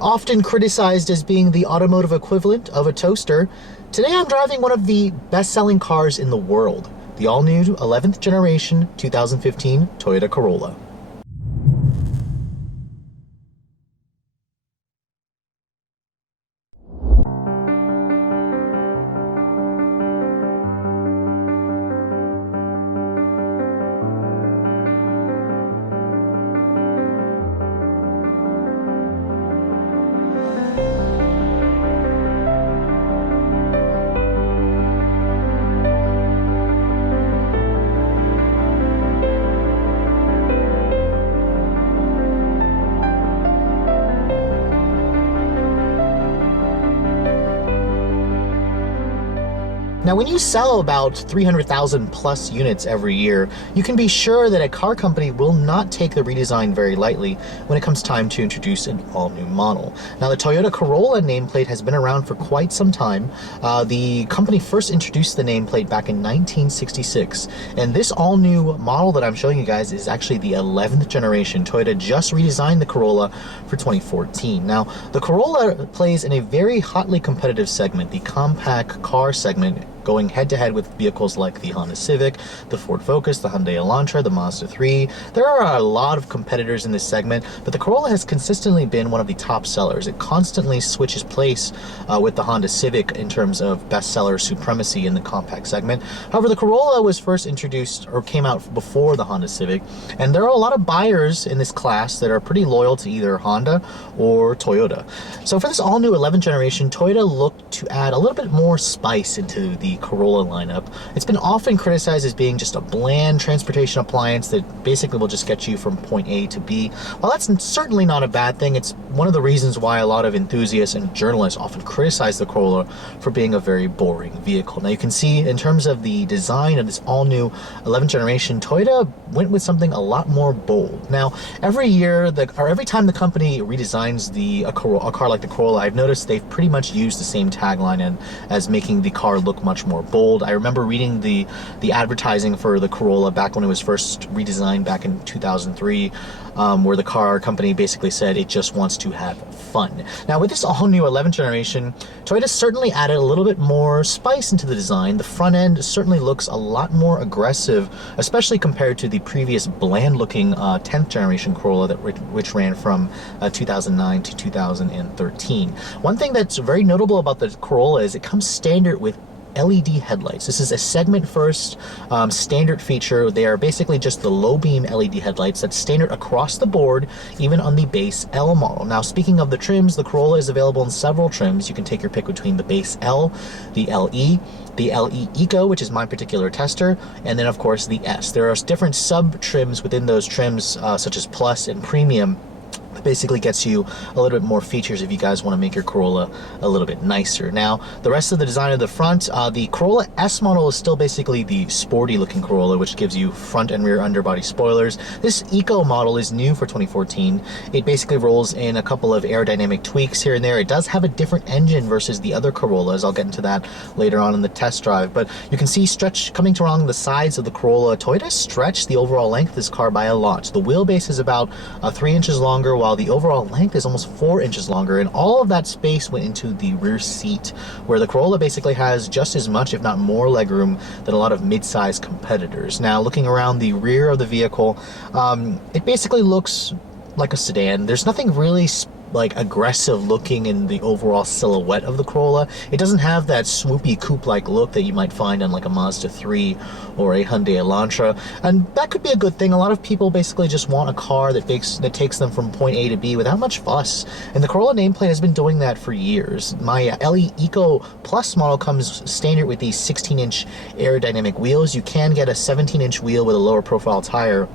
Often criticized as being the automotive equivalent of a toaster, today I'm driving one of the best-selling cars in the world, the all-new 11th generation 2015 Toyota Corolla. Now, when you sell about 300,000 plus units every year, you can be sure that a car company will not take the redesign very lightly when it comes time to introduce an all-new model. Now, the Toyota Corolla nameplate has been around for quite some time. The company first introduced the nameplate back in 1966, and this all-new model that I'm showing you guys is actually the 11th generation. Toyota just redesigned the Corolla for 2014. Now, the Corolla plays in a very hotly competitive segment, the compact car segment, going head-to-head with vehicles like the Honda Civic, the Ford Focus, the Hyundai Elantra, the Mazda 3. There are a lot of competitors in this segment, but the Corolla has consistently been one of the top sellers. It constantly switches place with the Honda Civic in terms of bestseller supremacy in the compact segment. However, the Corolla was first introduced or came out before the Honda Civic, and there are a lot of buyers in this class that are pretty loyal to either Honda or Toyota. So for this all-new 11th generation, Toyota looked to add a little bit more spice into the Corolla lineup. It's been often criticized as being just a bland transportation appliance that basically will just get you from point A to B. While that's certainly not a bad thing, it's one of the reasons why a lot of enthusiasts and journalists often criticize the Corolla for being a very boring vehicle. Now you can see in terms of the design of this all-new 11th generation, Toyota went with something a lot more bold. Now every year, every time the company redesigns a car like the Corolla, I've noticed they've pretty much used the same tagline as making the car look much more bold. I remember reading the advertising for the Corolla back when it was first redesigned back in 2003, where the car company basically said it just wants to have fun. Now with this all-new 11th generation, Toyota certainly added a little bit more spice into the design. The front end certainly looks a lot more aggressive, especially compared to the previous bland-looking 10th generation Corolla which ran from 2009 to 2013. One thing that's very notable about the Corolla is it comes standard with LED headlights. This is a segment first standard feature. They are basically just the low beam LED headlights that's standard across the board, even on the base L model. Now speaking of the trims, the Corolla is available in several trims. You can take your pick between the base L, the LE, the LE Eco, which is my particular tester, and then of course the S. There are different sub trims within those trims, such as Plus and Premium. That basically gets you a little bit more features if you guys want to make your Corolla a little bit nicer. Now, the rest of the design of the front, the Corolla S model is still basically the sporty looking Corolla, which gives you front and rear underbody spoilers. This Eco model is new for 2014. It basically rolls in a couple of aerodynamic tweaks here and there. It does have a different engine versus the other Corollas. I'll get into that later on in the test drive, but you can see coming along the sides of the Corolla. Toyota stretched the overall length of this car by a lot. The wheelbase is about 3 inches longer, while the overall length is almost 4 inches longer, and all of that space went into the rear seat, where the Corolla basically has just as much, if not more, legroom than a lot of mid-size competitors. Now, looking around the rear of the vehicle, it basically looks like a sedan. There's nothing really like aggressive looking in the overall silhouette of the Corolla. It doesn't have that swoopy coupe-like look that you might find on like a Mazda 3 or a Hyundai Elantra, and that could be a good thing. A lot of people basically just want a car that takes them from point A to B without much fuss, and the Corolla nameplate has been doing that for years. My LE Eco Plus model comes standard with these 16-inch aerodynamic wheels. You can get a 17-inch wheel with a lower profile tire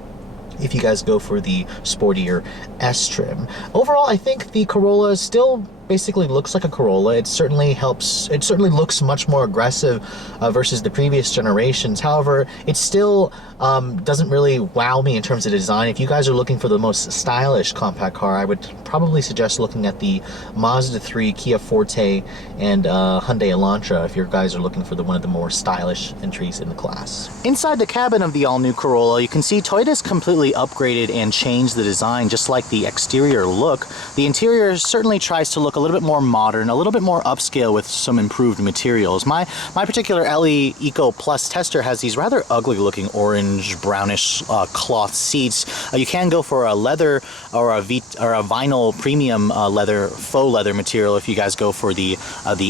if you guys go for the sportier S trim. Overall, I think the Corolla still basically looks like a Corolla. It certainly looks much more aggressive versus the previous generations. However, it still doesn't really wow me in terms of design. If you guys are looking for the most stylish compact car, I would probably suggest looking at the Mazda 3, Kia Forte, and Hyundai Elantra if you guys are looking for one of the more stylish entries in the class. Inside the cabin of the all-new Corolla, you can see Toyota's completely upgraded and changed the design, just like the exterior look. The interior certainly tries to look a little bit more modern, a little bit more upscale with some improved materials. My particular LE Eco Plus tester has these rather ugly looking orange brownish cloth seats. You can go for a leather or a vinyl premium leather, faux leather material if you guys go for the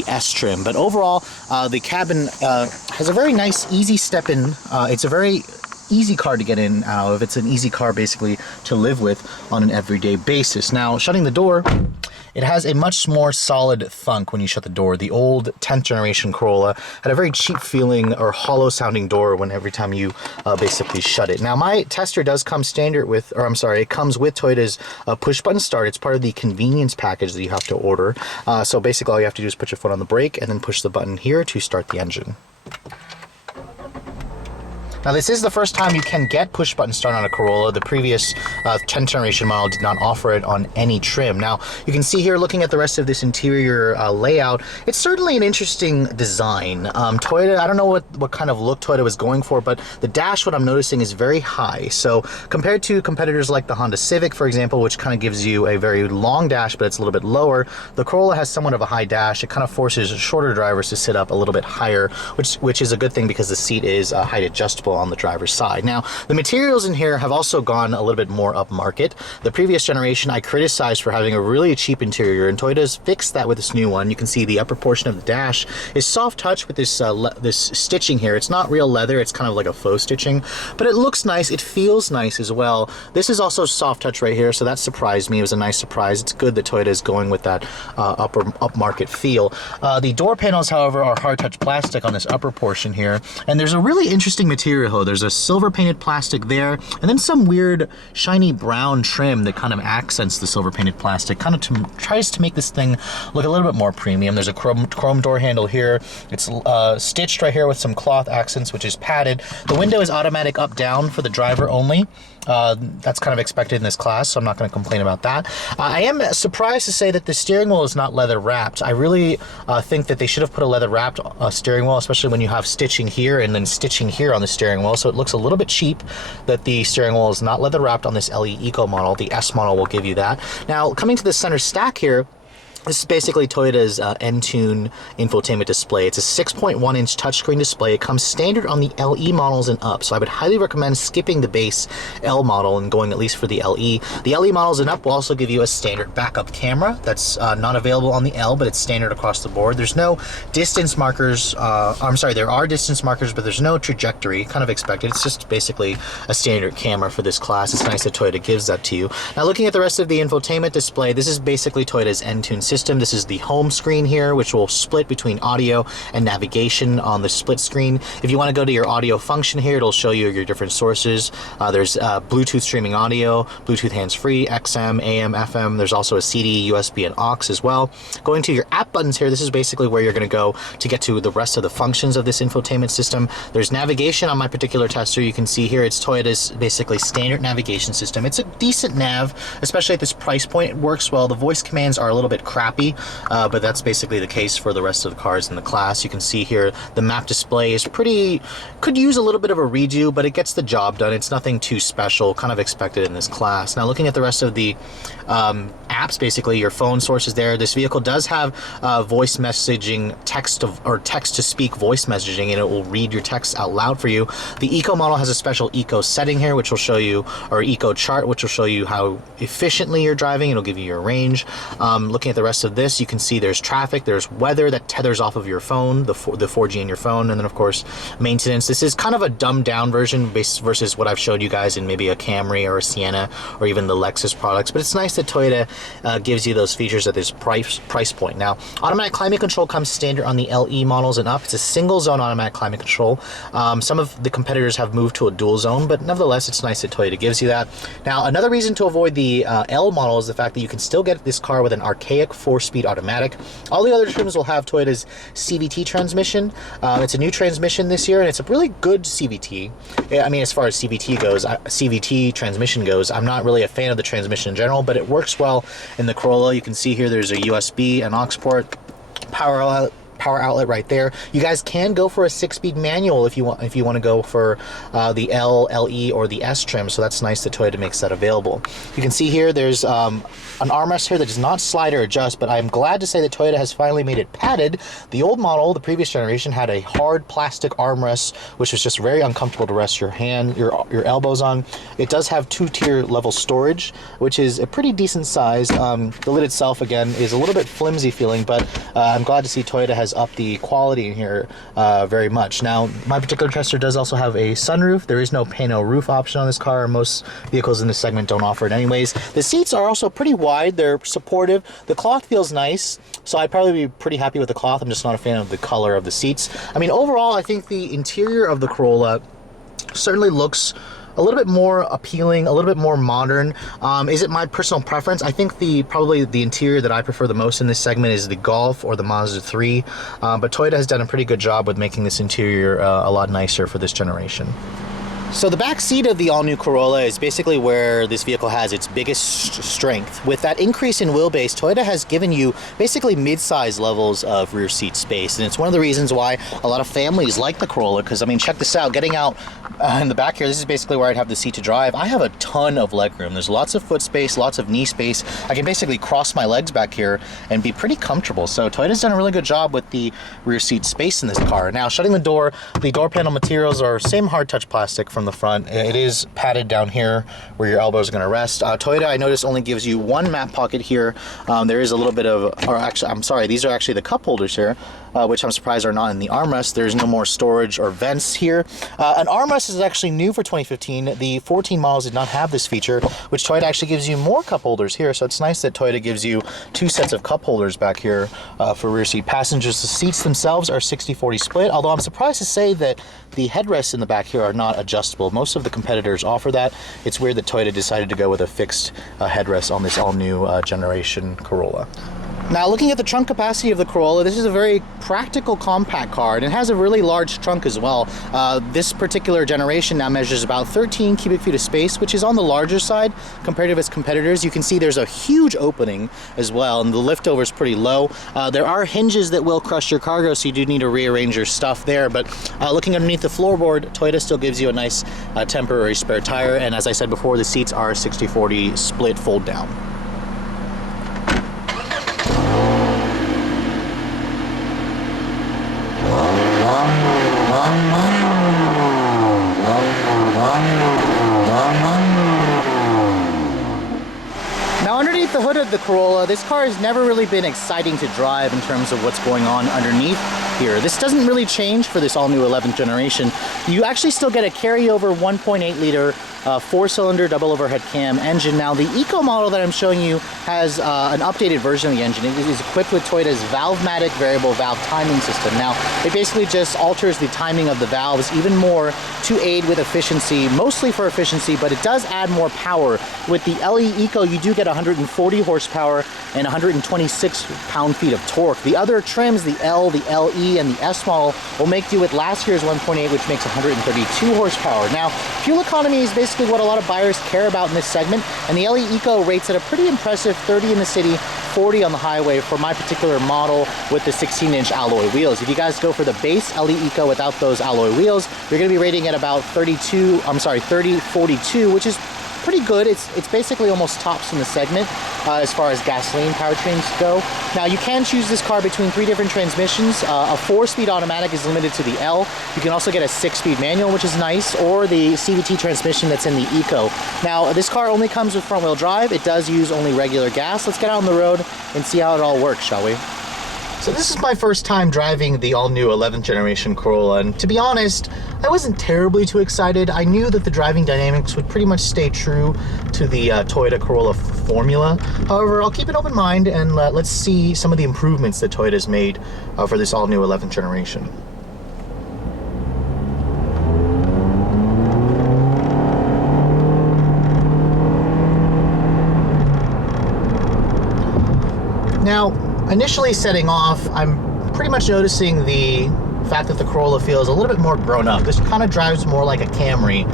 S trim. But overall, the cabin has a very nice, easy step in. It's a very easy car to get in and out of. It's an easy car basically to live with on an everyday basis. Now, shutting the door, it has a much more solid thunk when you shut the door. The old 10th generation Corolla had a very cheap feeling or hollow sounding door every time you basically shut it. Now, my tester does come standard with, or I'm sorry, it comes with Toyota's push button start. It's part of the convenience package that you have to order. So basically all you have to do is put your foot on the brake and then push the button here to start the engine. Now, this is the first time you can get push button start on a Corolla. The previous 10th generation model did not offer it on any trim. Now, you can see here, looking at the rest of this interior layout, it's certainly an interesting design. Toyota, I don't know what kind of look Toyota was going for, but the dash, what I'm noticing, is very high. So compared to competitors like the Honda Civic, for example, which kind of gives you a very long dash, but it's a little bit lower, the Corolla has somewhat of a high dash. It kind of forces shorter drivers to sit up a little bit higher, which is a good thing because the seat is height adjustable on the driver's side. Now, the materials in here have also gone a little bit more upmarket. The previous generation I criticized for having a really cheap interior, and Toyota's fixed that with this new one. You can see the upper portion of the dash is soft touch with this this stitching here. It's not real leather, it's kind of like a faux stitching, but it looks nice, it feels nice as well. This is also soft touch right here, so that surprised me. It was a nice surprise. It's good that Toyota is going with that upmarket feel. The door panels, however, are hard touch plastic on this upper portion here, and there's a really interesting material. There's a silver painted plastic there, and then some weird shiny brown trim that kind of accents the silver painted plastic, kind of tries to make this thing look a little bit more premium. There's a chrome door handle here. It's stitched right here with some cloth accents, which is padded. The window is automatic up down for the driver only. That's kind of expected in this class, so I'm not going to complain about that. I am surprised to say that the steering wheel is not leather wrapped. I really think that they should have put a leather wrapped steering wheel, especially when you have stitching here and then stitching here on the steering wheel. So it looks a little bit cheap that the steering wheel is not leather wrapped on this LE Eco model. The S model will give you that. Now, coming to the center stack here, this is basically Toyota's Entune infotainment display. It's a 6.1-inch touchscreen display. It comes standard on the LE models and up, so I would highly recommend skipping the base L model and going at least for the LE. The LE models and up will also give you a standard backup camera. That's not available on the L, but it's standard across the board. There's no distance markers. I'm sorry, there are distance markers, but there's no trajectory. Kind of expected. It's just basically a standard camera for this class. It's nice that Toyota gives that to you. Now, looking at the rest of the infotainment display, this is basically Toyota's Entune system. This is the home screen here, which will split between audio and navigation on the split screen. If you want to go to your audio function here, it'll show you your different sources. There's Bluetooth streaming audio, Bluetooth hands-free, XM, AM, FM. There's also a CD, USB, and aux as well. Going to your app buttons here, this is basically where you're going to go to get to the rest of the functions of this infotainment system. There's navigation on my particular tester. You can see here it's Toyota's basically standard navigation system. It's a decent nav, especially at this price point. It works well. The voice commands are a little bit crappy, but that's basically the case for the rest of the cars in the class. You can see here the map display is could use a little bit of a redo, but it gets the job done. It's nothing too special, kind of expected in this class. Now, looking at the rest of the apps, basically your phone sources there. This vehicle does have voice messaging, text to speak voice messaging, and it will read your text out loud for you. The Eco model has a special Eco setting here, which will show you, or Eco chart, which will show you how efficiently you're driving. It'll give you your range. Looking at the rest of this, you can see there's traffic, there's weather that tethers off of your phone, the 4G in your phone, and then of course maintenance. This is kind of a dumbed down version versus what I've showed you guys in maybe a Camry or a Sienna or even the Lexus products, but it's nice that Toyota gives you those features at this price point. Now, automatic climate control comes standard on the LE models and up. It's a single zone automatic climate control. Some of the competitors have moved to a dual zone, but nevertheless, it's nice that Toyota gives you that. Now, another reason to avoid the L model is the fact that you can still get this car with an archaic 4-speed automatic. All the other trims will have Toyota's CVT transmission. It's a new transmission this year, and it's a really good CVT. I mean, as far as CVT goes, CVT transmission goes, I'm not really a fan of the transmission in general, but it works well in the Corolla. You can see here there's a USB, an aux port, power outlet right there. You guys can go for a 6-speed manual if you want to go for the L, LE, or the S trim. So that's nice that Toyota makes that available. You can see here there's an armrest here that does not slide or adjust, but I'm glad to say that Toyota has finally made it padded. The old model, the previous generation, had a hard plastic armrest, which was just very uncomfortable to rest your your elbows on. It does have 2-tier level storage, which is a pretty decent size. The lid itself, again, is a little bit flimsy feeling, but I'm glad to see Toyota has upped the quality in here very much. Now, my particular Tester does also have a sunroof. There is no pano roof option on this car. Most vehicles in this segment don't offer it anyways. The seats are also pretty wide. They're supportive. The cloth feels nice, so I'd probably be pretty happy with the cloth. I'm just not a fan of the color of the seats. I mean, overall, I think the interior of the Corolla certainly looks a little bit more appealing, a little bit more modern. Is it my personal preference? I think probably the interior that I prefer the most in this segment is the Golf or the Mazda 3, but Toyota has done a pretty good job with making this interior a lot nicer for this generation. So the back seat of the all-new Corolla is basically where this vehicle has its biggest strength. With that increase in wheelbase, Toyota has given you basically mid-size levels of rear seat space, and it's one of the reasons why a lot of families like the Corolla, because, I mean, check this out. Getting out in the back here, this is basically where I'd have the seat to drive. I have a ton of leg room. There's lots of foot space, lots of knee space. I can basically cross my legs back here and be pretty comfortable. So Toyota's done a really good job with the rear seat space in this car. Now, shutting the door panel materials are same hard touch plastic from the front. It is padded down here where your elbows are going to rest. Toyota, I noticed, only gives you one map pocket here. There is a little bit of, or actually, I'm sorry, these are actually the cup holders here, which I'm surprised are not in the armrest. There's no more storage or vents here. An armrest is actually new for 2015. The 14 models did not have this feature, which Toyota actually gives you more cup holders here. So it's nice that Toyota gives you 2 sets of cup holders back here for rear seat passengers. The seats themselves are 60-40 split, although I'm surprised to say that the headrests in the back here are not adjustable. Most of the competitors offer that. It's weird that Toyota decided to go with a fixed headrest on this all-new generation Corolla. Now, looking at the trunk capacity of the Corolla, this is a very practical compact car, and it has a really large trunk as well. This particular generation now measures about 13 cubic feet of space, which is on the larger side compared to its competitors. You can see there's a huge opening as well, and the liftover is pretty low. There are hinges that will crush your cargo, so you do need to rearrange your stuff there, but looking underneath the floorboard, Toyota still gives you a nice temporary spare tire, and as I said before, the seats are 60-40 split fold down. Now, underneath the hood of the Corolla, this car has never really been exciting to drive in terms of what's going on underneath here. This doesn't really change for this all-new 11th generation. You actually still get a carryover 1.8 liter 4-cylinder double overhead cam engine. Now, the Eco model that I'm showing you has an updated version of the engine. It is equipped with Toyota's Valvematic variable valve timing system. Now, it basically just alters the timing of the valves even more to aid with efficiency, mostly for efficiency, but it does add more power. With the LE Eco, you do get 140 horsepower and 126 pound-feet of torque. The other trims, the L, the LE, and the S model, will make do with last year's 1.8, which makes 132 horsepower. Now, fuel economy is basically what a lot of buyers care about in this segment, and the LE Eco rates at a pretty impressive 30 in the city, 40 on the highway for my particular model with the 16-inch alloy wheels. If you guys go for the base LE Eco without those alloy wheels, you're going to be rating at about 30-42, which is pretty good. It's basically almost tops in the segment as far as gasoline powertrains go. Now, you can choose this car between 3 different transmissions. A 4-speed automatic is limited to the L. You can also get a 6-speed manual, which is nice, or the CVT transmission that's in the Eco. Now, this car only comes with front-wheel drive. It does use only regular gas. Let's get out on the road and see how it all works, shall we? So this is my first time driving the all-new 11th generation Corolla, and to be honest, I wasn't terribly too excited. I knew that the driving dynamics would pretty much stay true to the Toyota Corolla formula. However, I'll keep an open mind and let's see some of the improvements that Toyota's made for this all-new 11th generation. Now, initially setting off, I'm pretty much noticing the fact that the Corolla feels a little bit more grown up. This kind of drives more like a Camry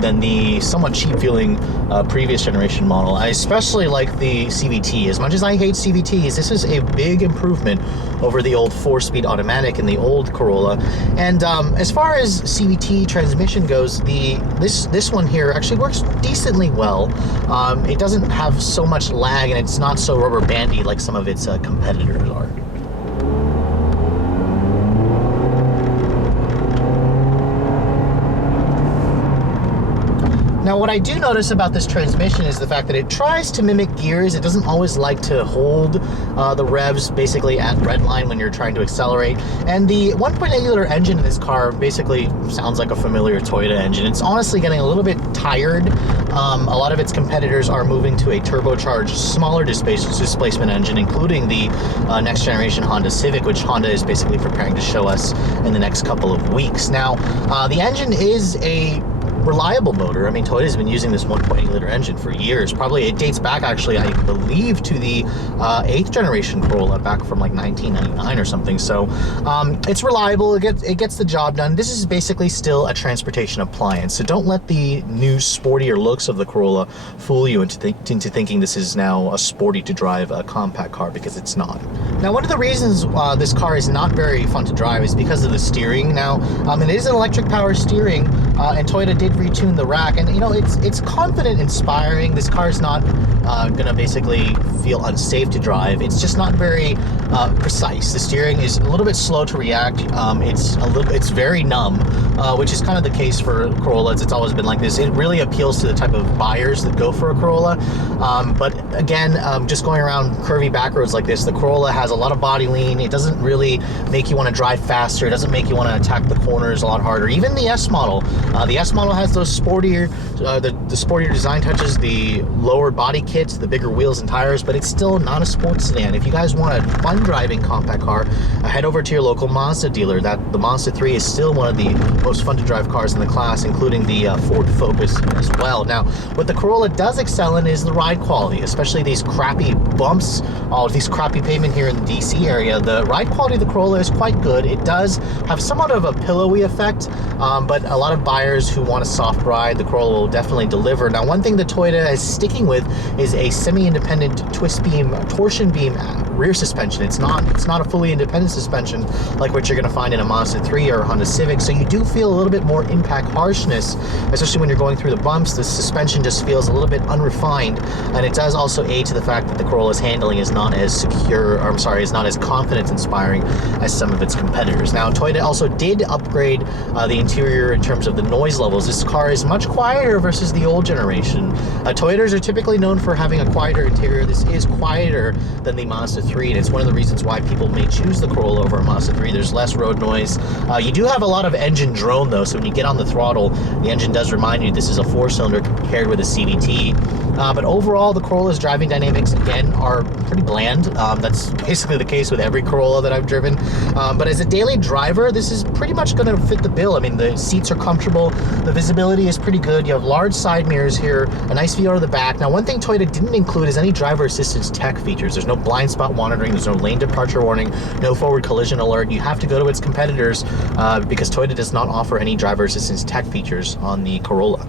than the somewhat cheap feeling previous generation model. I especially like the CVT. As much as I hate CVTs, this is a big improvement over the old 4-speed automatic in the old Corolla. And as far as CVT transmission goes, this one here actually works decently well. It doesn't have so much lag, and it's not so rubber bandy like some of its competitors are. Now, what I do notice about this transmission is the fact that it tries to mimic gears. It doesn't always like to hold the revs basically at redline when you're trying to accelerate. And the 1.8 liter engine in this car basically sounds like a familiar Toyota engine. It's honestly getting a little bit tired. A lot of its competitors are moving to a turbocharged, smaller displacement engine, including the next generation Honda Civic, which Honda is basically preparing to show us in the next couple of weeks. Now, the engine is a reliable motor. I mean, Toyota's been using this 1.8 liter engine for years. Probably it dates back, actually, I believe, to the 8th generation Corolla back from like 1999 or something. So it's reliable. It gets the job done. This is basically still a transportation appliance. So don't let the new sportier looks of the Corolla fool you into thinking this is now a sporty to drive compact car, because it's not. Now, one of the reasons this car is not very fun to drive is because of the steering. Now, it is an electric power steering, and Toyota did retune the rack, and you know, it's confident, inspiring. This car is not gonna basically feel unsafe to drive. It's just not very precise. The steering is a little bit slow to react. It's very numb, which is kind of the case for Corollas. It's always been like this. It really appeals to the type of buyers that go for a Corolla. But again, just going around curvy back roads like this, the Corolla has a lot of body lean. It doesn't really make you want to drive faster. It doesn't make you want to attack the corners a lot harder. Even the S model. The S model has those sportier, the sportier design touches, the lower body kits, the bigger wheels and tires, but it's still not a sports sedan. If you guys want a fun driving compact car, head over to your local Mazda dealer. The Mazda 3 is still one of the most fun to drive cars in the class, including the Ford Focus as well. Now, what the Corolla does excel in is the ride quality, especially these crappy bumps, all these crappy pavement here in the DC area. The ride quality of the Corolla is quite good. It does have somewhat of a pillowy effect, but a lot of buyers who want a soft ride, the Corolla will definitely deliver. Now, one thing that Toyota is sticking with is a semi-independent twist beam, torsion beam rear suspension. It's not a fully independent suspension like what you're going to find in a Mazda 3 or a Honda Civic, so you do feel a little bit more impact harshness, especially when you're going through the bumps. The suspension just feels a little bit unrefined, and it does also aid to the fact that the Corolla's handling is not as secure, or I'm sorry, is not as confidence inspiring as some of its competitors. Now, Toyota also did upgrade the interior in terms of the noise levels. This car is much quieter versus the old generation. Toyotas are typically known for having a quieter interior. This is quieter than the Mazda 3, and it's one of the reasons why people may choose the Corolla over a Mazda 3. There's less road noise. You do have a lot of engine drone, though, so when you get on the throttle, the engine does remind you this is a 4-cylinder compared with a CVT. But overall, the Corolla's driving dynamics, again, are pretty bland. That's basically the case with every Corolla that I've driven. But as a daily driver, this is pretty much going to fit the bill. I mean, the seats are comfortable. The visibility is pretty good. You have large side mirrors here, a nice view out of the back. Now, one thing Toyota didn't include is any driver assistance tech features. There's no blind spot monitoring. There's no lane departure warning, no forward collision alert. You have to go to its competitors because Toyota does not offer any driver assistance tech features on the Corolla.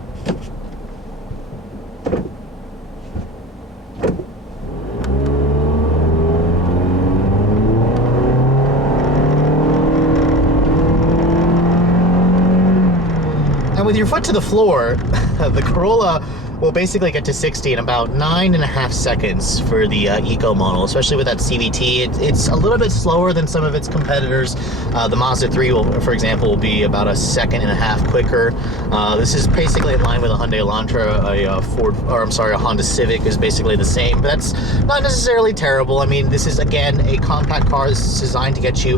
With your foot to the floor, the Corolla will basically get to 60 in about 9.5 seconds for the Eco model, especially with that CVT. It's a little bit slower than some of its competitors. The Mazda 3, for example, will be about 1.5 seconds quicker. This is basically in line with a Hyundai Elantra. A Honda Civic is basically the same, but that's not necessarily terrible. I mean, this is, again, a compact car. This is designed to get you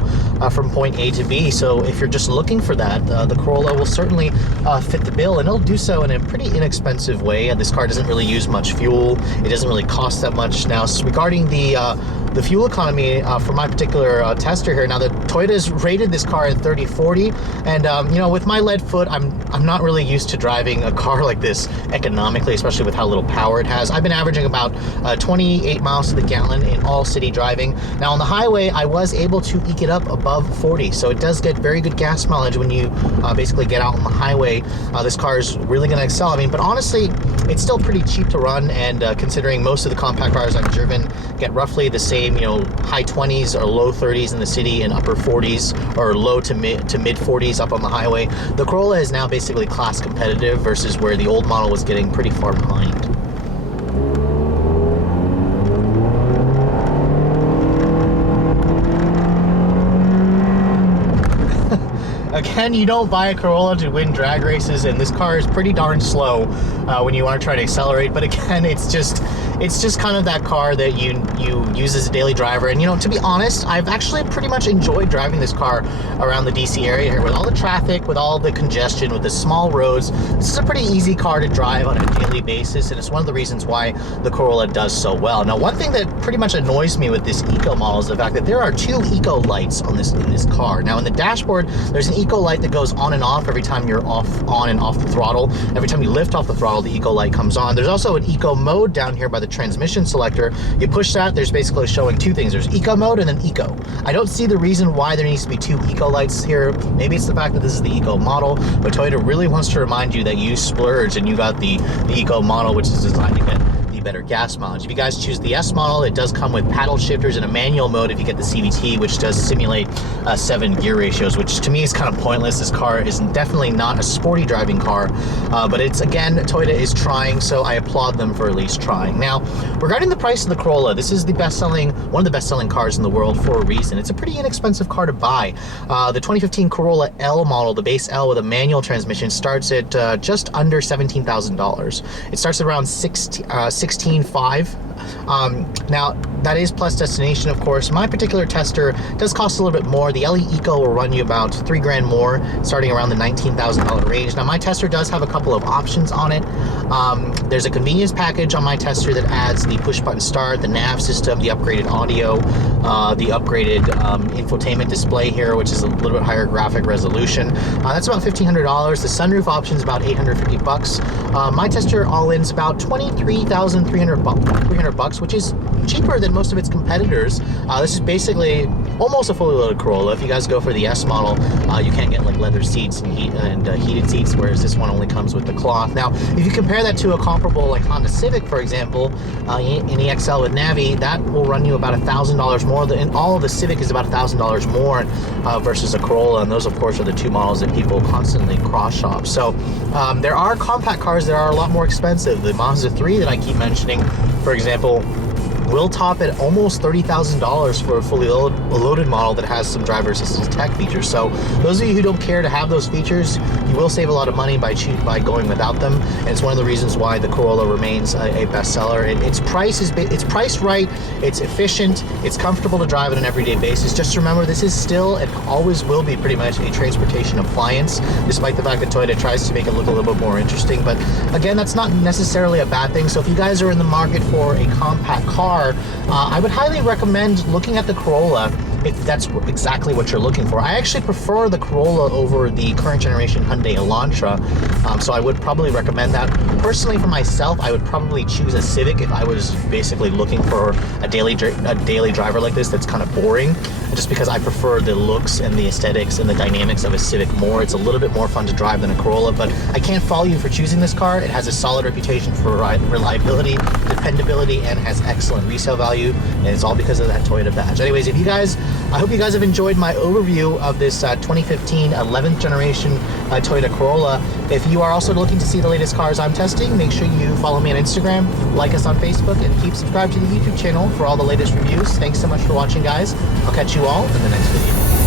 from point A to B, so if you're just looking for that, the Corolla will certainly fit the bill, and it'll do so in a pretty inexpensive way. This car doesn't really use much fuel. It doesn't really cost that much. Now, regarding the the fuel economy for my particular tester here. Now, the Toyota's rated this car at 30/40, and you know, with my lead foot, I'm not really used to driving a car like this economically, especially with how little power it has. I've been averaging about 28 miles to the gallon in all city driving. Now, on the highway, I was able to eke it up above 40, so it does get very good gas mileage when you basically get out on the highway. This car is really going to excel. I mean, but honestly, it's still pretty cheap to run, and considering most of the compact cars I've driven get roughly the same, you know, high 20s or low 30s in the city and upper 40s or low to mid 40s up on the highway, the Corolla is now basically class competitive versus where the old model was getting pretty far behind. Again, you don't buy a Corolla to win drag races, and this car is pretty darn slow when you want to try to accelerate. But again, it's just kind of that car that you use as a daily driver. And you know, to be honest, I've actually pretty much enjoyed driving this car around the DC area here with all the traffic, with all the congestion, with the small roads. This is a pretty easy car to drive on a daily basis, and it's one of the reasons why the Corolla does so well. Now, one thing that pretty much annoys me with this Eco model is the fact that there are 2 Eco lights in this car. Now, in the dashboard, there's an Eco light that goes on and off every time you're on and off the throttle. Every time you lift off the throttle, the Eco light comes on. There's also an Eco mode down here by the transmission selector. You push that, there's basically showing 2 things. There's Eco mode and then Eco. I don't see the reason why there needs to be 2 Eco lights here. Maybe it's the fact that this is the Eco model, but Toyota really wants to remind you that you splurge and you got the Eco model, which is designed to get better gas mileage. If you guys choose the S model, it does come with paddle shifters and a manual mode if you get the CVT, which does simulate 7 gear ratios, which to me is kind of pointless. This car is definitely not a sporty driving car, but it's, again, Toyota is trying, so I applaud them for at least trying. Now, regarding the price of the Corolla, this is one of the best-selling cars in the world for a reason. It's a pretty inexpensive car to buy. The 2015 Corolla L model, the base L with a manual transmission, starts at just under $17,000. It starts at around $16,500. Now, that is plus destination, of course. My particular tester does cost a little bit more. The LE Eco will run you about $3 grand more, starting around the $19,000 range. Now, my tester does have a couple of options on it. There's a convenience package on my tester that adds the push-button start, the nav system, the upgraded audio, the upgraded infotainment display here, which is a little bit higher graphic resolution. That's about $1,500. The sunroof option is about $850. My tester all-in is about $23,300 bucks, which is cheaper than most of its competitors. This is basically almost a fully loaded Corolla. If you guys go for the S model, you can't get like leather seats and heated seats, whereas this one only comes with the cloth. Now, if you compare that to a comparable like Honda Civic, for example, in EXL with Navi, that will run you about $1,000 more. And all of the Civic is about $1,000 more versus a Corolla, and those, of course, are the 2 models that people constantly cross-shop. So there are compact cars that are a lot more expensive. The Mazda 3 that I keep mentioning, for example, will top at almost $30,000 for a fully loaded model that has some driver assistance tech features. So those of you who don't care to have those features, you will save a lot of money by going without them. And it's one of the reasons why the Corolla remains a bestseller. It's priced right, it's efficient, it's comfortable to drive on an everyday basis. Just remember, this is still and always will be pretty much a transportation appliance, despite the fact that Toyota tries to make it look a little bit more interesting. But again, that's not necessarily a bad thing. So if you guys are in the market for a compact car, I would highly recommend looking at the Corolla if that's exactly what you're looking for. I actually prefer the Corolla over the current generation Hyundai Elantra, so I would probably recommend that. Personally, for myself, I would probably choose a Civic if I was basically looking for a daily driver like this that's kind of boring, just because I prefer the looks and the aesthetics and the dynamics of a Civic more. It's a little bit more fun to drive than a Corolla, but I can't fault you for choosing this car. It has a solid reputation for reliability, dependability, and has excellent resale value, and it's all because of that Toyota badge. Anyways, I hope you guys have enjoyed my overview of this 2015 11th generation Toyota Corolla. If you are also looking to see the latest cars I'm testing, make sure you follow me on Instagram, like us on Facebook, and keep subscribed to the YouTube channel for all the latest reviews. Thanks so much for watching, guys. I'll catch you all in the next video.